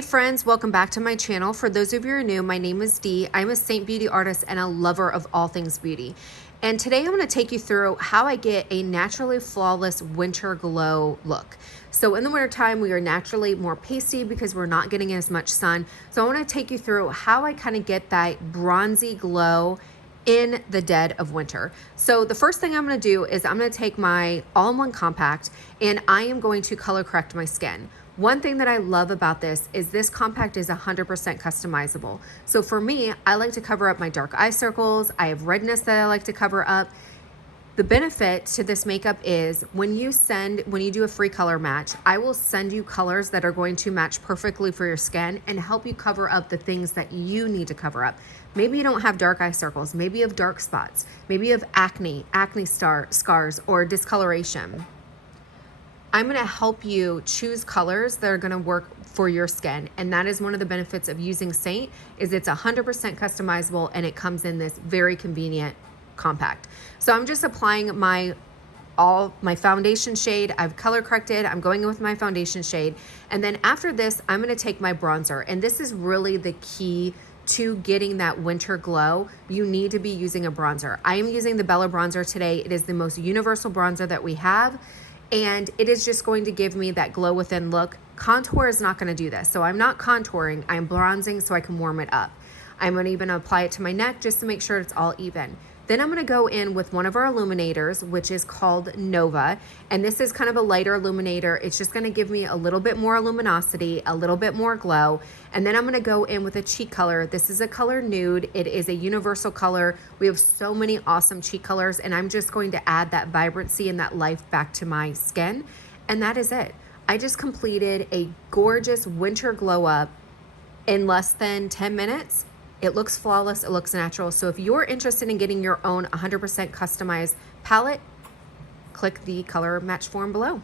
Hey friends, welcome back to my channel. For those of you who are new, my name is Dee. I'm a Saint Beauty artist and a lover of all things beauty. And today I'm going to take you through how I get a naturally flawless winter glow look. So in the wintertime, we are naturally more pasty because we're not getting as much sun. So I want to take you through how I kind of get that bronzy glow in the dead of winter. So the first thing I'm going to do is I'm going to take my all-in-one compact and I am going to color correct my skin. One thing that I love about this compact is 100% customizable. So for me, I like to cover up my dark eye circles. I have redness that I like to cover up. The benefit to this makeup is when you do a free color match, I will send you colors that are going to match perfectly for your skin and help you cover up the things that you need to cover up. Maybe you don't have dark eye circles, maybe you have dark spots, maybe you have acne scars, or discoloration. I'm going to help you choose colors that are going to work for your skin. And that is one of the benefits of using Saint, is it's 100% customizable and it comes in this very convenient compact. So I'm just applying my foundation shade. I've color corrected. I'm going in with my foundation shade. And then after this, I'm going to take my bronzer. And this is really the key to getting that winter glow. You need to be using a bronzer. I am using the Bella bronzer today. It is the most universal bronzer that we have. And it is just going to give me that glow within look. Contour is not going to do this. So I'm not contouring, I'm bronzing so I can warm it up. I'm going to even apply it to my neck just to make sure it's all even. Then I'm going to go in with one of our illuminators, which is called Nova. And this is kind of a lighter illuminator. It's just going to give me a little bit more luminosity, a little bit more glow. And then I'm going to go in with a cheek color. This is a color Nude. It is a universal color. We have so many awesome cheek colors, and I'm just going to add that vibrancy and that life back to my skin. And that is it. I just completed a gorgeous winter glow up in less than 10 minutes. It looks flawless, it looks natural. So if you're interested in getting your own 100% customized palette, click the color match form below.